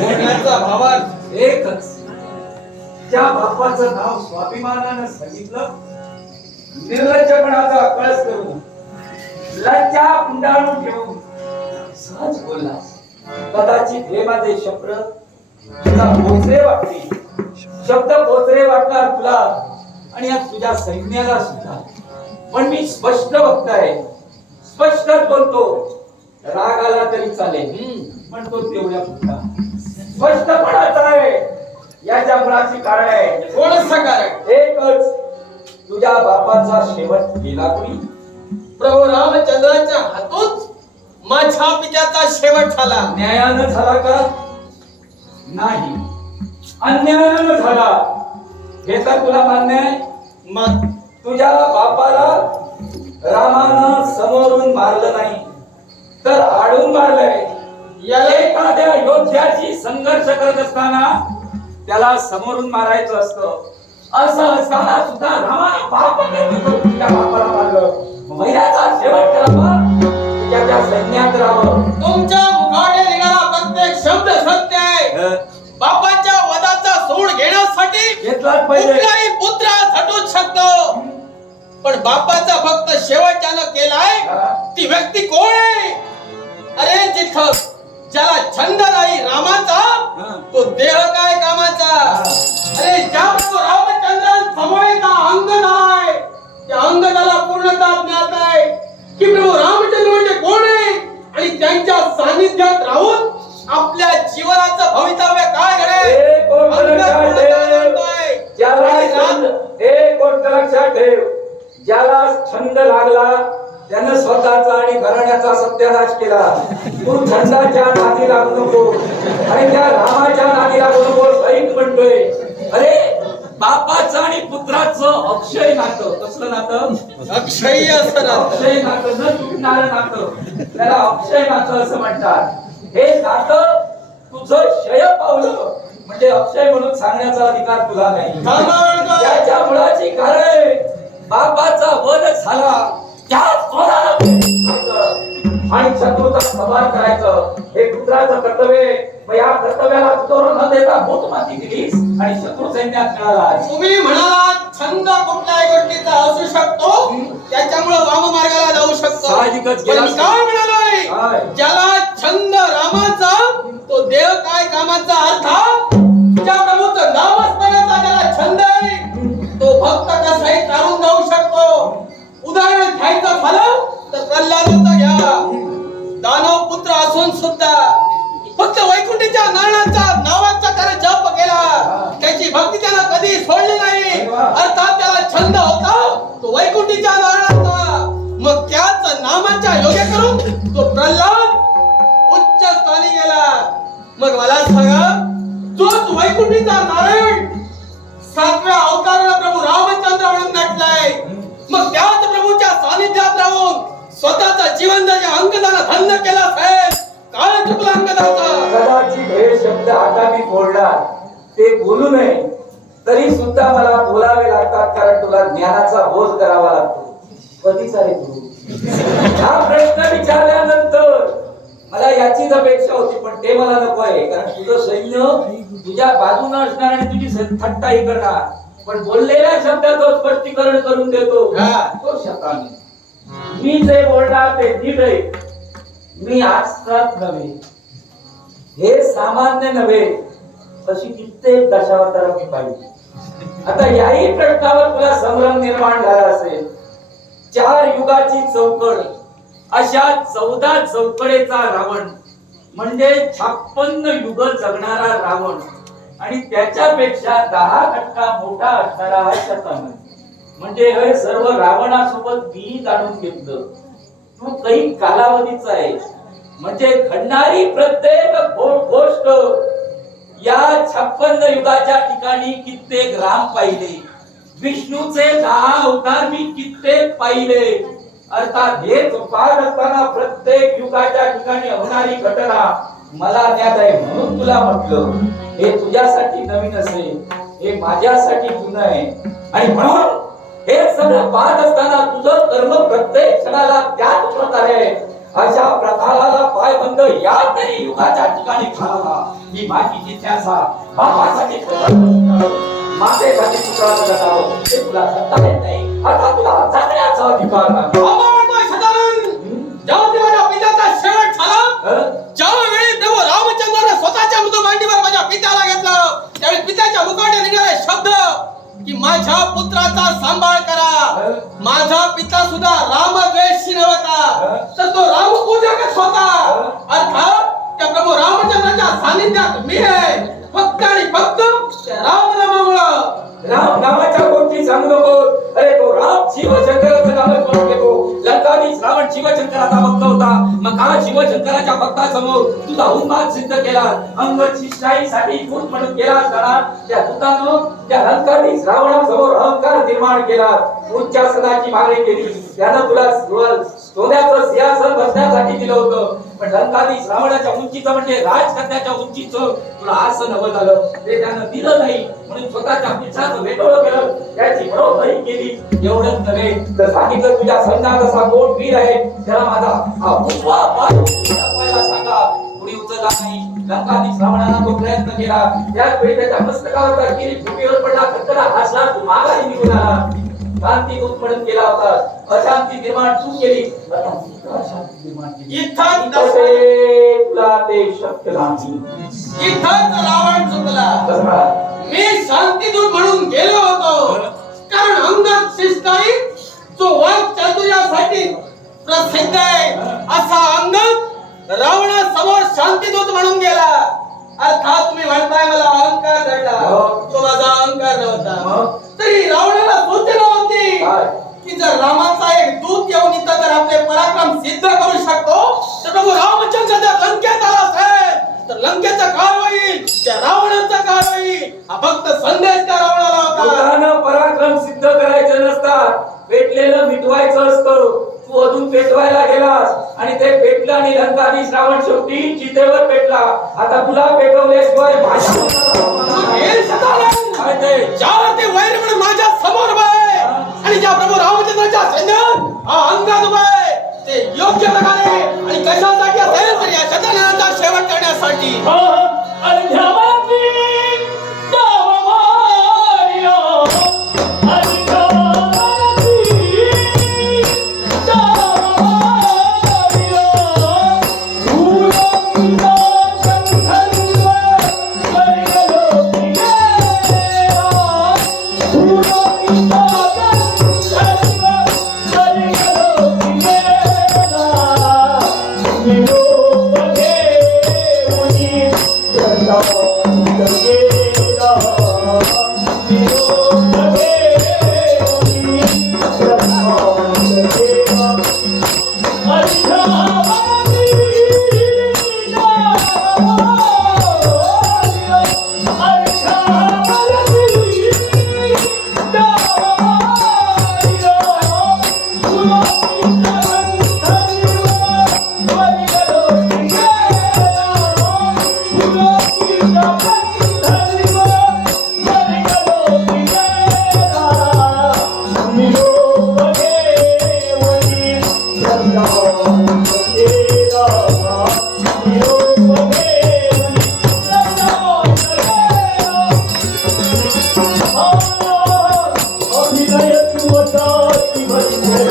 बोलण्याचा भावार्थ एकच. ज्या बापाचं नाव स्वाभिमानानं सांगितलं. निर्लज्जपणाचा कळस करून लज्जा गुंडाळून ठेवून सहज बोलला. कदाचित हे माझे शब्द तुला पोचरे वाटतील. शब्द पोचरे वाटणार तुला आणि या तुझ्या सैन्याला सुद्धा. पण मी स्पष्ट बघताय स्पष्ट बोलतो. राग आला तरी चालेल. पण तो तेवढ्या पुरता. स्पष्टपणाचा आहे याच्या मुळाची कारण आहे. कोणचं कारण. एकच तुझ्या बापाचा शेवट गेला कुणी? प्रभू रामचंद्राच्या हातून माझ्या पित्याचा शेवट झाला. न्यायानं झाला का? नाही. अन्यायानं झाला. हे तर तुला मान्य आहे? मग तुझ्या बापाला रामानं समोरून मारलं नाही. तर आडून मारलंय. एखाद्या योद्ध्याची संघर्ष करत असताना त्याला समोरून मारायचं असतं. असं असताना सुद्धा रामाने पाप बापाला मारलं. महिन्याचा शेवट करावा सैन्यात राहावं. तुमच्या मुखाने निघाला प्रत्येक शब्द सत्य आहे. बापाच्या वदाचा सूड घेण्यासाठी घेतलाच पाहिजे. पुत्र झटू शकतो. पण बापाचा फक्त शेवट ज्यानं केलाय ती व्यक्ती कोण आहे? अरे जिथं ज्याला छंद नाही रामाचा तो देह काय कामाचा? अरे ज्या प्रभू रामचंद्रान समोरचा अंग झालाय त्या अंगणाला पूर्णता ज्ञात आहे की प्रभू रामचंद्र म्हणजे कोण आहे? आणि त्यांच्या सानिध्यात राहून आपल्या जीवनाचं भवितव्य काय घडेल. ज्याला छंद लागला आणि घराण्याचा सत्यानाश केला. तू छंदाच्या नादी लागू नको आणि त्या रामाच्या नादी लागू नको सैनिक म्हणतोय. अरे बापाचं आणि पुत्राचं अक्षय नातं. कसलं नातं? अक्षय्य असं. अक्षय नातं. न तुटणारं नातं. त्याला अक्षय नातं असं म्हणतात. हे नातं तुझं शय पावलं. म्हणजे अक्षय म्हणून सांगण्याचा अधिकार तुला नाही. त्याच्या मुळाची कारण बापाचा वध झाला. शत्रूचा संहार करायचं. हे पुत्राचं कर्तव्य. मग या कर्तव्याला तुटवून न देता माती दिलीस आणि शत्रू सैन्यात मिळाला तुम्ही म्हणाला छंद कुठल्याही गोष्टीचा असू शकतो त्याच्यामुळे वाम मार्गाला जाऊ शकतो. साहजिकच पण गेला मी काय म्हणालोय? ज्याला छंद रामाचा तो देव काय कामाचा अर्थ? सुद्धा फक्त वैकुंठीच्या नारायणाचा नावाचा त्याने जप केला. त्याची भक्ती त्याला कधी सोडली नाही. अर्थात त्याला छंद होता तो वैकुंठीच्या नारायणाचा मग त्याच नामाच्या योग्य करून तो प्रल्हाद उच्च स्थानी गेला. मग मला सांगा तोच वैकुंठीचा नारायण सातव्या अवताराला प्रभू रामचंद्र म्हणून नटलाय. मग त्याच प्रभूच्या सानिध्यात राहून स्वतःचा जीवन जर अंगदाला धन्य केला असेल. काय चुकला अंगदाचा कदाचित हे शब्द आता मी बोलणार ते बोलू नये. तरी सुद्धा मला बोलावे लागतात कारण तुला ज्ञानाचा बोध करावा लागतो. कधीच आहे हा प्रश्न विचारल्यानंतर मला याचीच अपेक्षा होती पण ते मला नको आहे. कारण तुझं सैन्य तुझ्या बाजूने असणार आणि तुझी थट्टाही करणार. पण बोललेल्या शब्दाचं स्पष्टीकरण करून देतो. हा. तो शब्दाने मी जे बोलणार ते नीट आहे. मी आजकात नव्हे. हे सामान्य नव्हे अशी कित्येक दशावतार मी पाहिजे आता याही प्रश्नावर तुला संभ्रम निर्माण झाला असेल. चार युगाची चौकड अशा चौदा चौकडेचा रावण म्हणजे छाप्पन्न युग जगणारा रावण आणि त्याच्यापेक्षा दहा टक्का मोठा असणारा हा शतानंद. म्हणजे हे सर्व रावणासोबत मी जाणून घेतलं. तू काही कालावधीचा आहे म्हणजे घडणारी प्रत्येक गोष्ट या छप्पन्न युगाच्या ठिकाणी कित्येक राम पाहिले. विष्णूचे दहा अवतार मी कित्येक पाहिले. अर्थात हे पाहत असताना प्रत्येक युगाच्या ठिकाणी होणारी घटना मला ज्ञात आहे म्हणून तुला म्हटलं हे तुझ्यासाठी नवीन असेल हे माझ्यासाठी जुनं आहे. आणि म्हणून हे सगळं पाहत असताना तुझं कर्म प्रत्येक क्षणाला त्याच प्रकारे अशा प्रकाराला पायबंद या तरी युगाच्या ठिकाणी खाला ही माझी जिज्ञासा बापासाठी मातेसाठी पुत्राचं जगावं. हे तुला सत्ता येत नाही. आता तुला जगण्याचा अधिकार नाही. सानिध्यात मी आहे. फक्त आणि फक्त त्या रामनामामुळं राम नामाच्या गोष्टी सांगू नको? अरे तो राम शिवशंकराचं नावच म्हणून घेतो. लंकावीस श्रावण शिवशंकराचा भक्त होता. मग का शिवशंकराच्या भक्तासमोर तुझा उन्माद सिद्ध केला. अंग शिष्टाईसाठी दूत म्हणून केला असताना त्या दूतानं त्या लंकावीस श्रावणासमोर अहंकार निर्माण केला. उच्च सदाची मागणी केली. त्यानं तुला सोन्याचं सिंहासन बसण्यासाठी दिलं होतं. पण लंकाधीश रावणाच्या उंचीचं म्हणजे राजकन्याच्या उंचीचं तुला असं नवं झालं. ते त्यानं दिलं नाही. म्हणून स्वतःच्या पिठाचं वेगळं केलं. त्याची बरोबरी केली. एवढंच नव्हे तर सांगितलं तुझ्या संघात असा कोण वीर आहे. त्याला माझा हा उजवा पाय सांगा. कुणी उचलला नाही. लंकाधीश रावणानं तो प्रयत्न केला. त्याच वेळी त्याच्या मस्तकावर किरीट भूमीवर पडला. कत्तरा हसला. तू माघारी निघून आला. शांती दूत म्हणून केला होता. अशांती निर्माण तू केली. इथं ते तुला ते शक्य नाही. इथंच रावण चुकला? मी शांतीदूत म्हणून गेलो होतो. कारण अंगद शिष्टाई जो वाघ चातुर्यासाठी प्रसिद्ध आहे. असा अंगद रावणासमोर शांतीदूत म्हणून गेला. अर्थात तुम्ही म्हणताय मला अहंकार घडला हो. तो माझा अहंकार नव्हता मग? तरी रावणाला सूचना होती काय? की जर रामाचा एक दूत येऊन इथं जर आपले पराक्रम सिद्ध करू शकतो तर प्रभू रामचंद्र जर लंकेत आला असेल तर लंकेचं काय होईल? त्या रावणाचं काय होईल? हा फक्त संदेश त्या रावणाला होता. पराक्रम सिद्ध करायचे नसतात. पेटलेलं मिटवायचं असतं. तू अजून पेटवायला गेलास. आणि ते पेटलं आणि लंकाधीश रावण शेवटी चितेवर पेटला. आता तुला पेटवल्याशिवाय भाषा हा अंगात उभा ते योग्य प्रकारे आणि कशासाठी असेल तर या शतनाचा शेवट करण्यासाठी. हो, हो. आणि ह्या Happy birthday.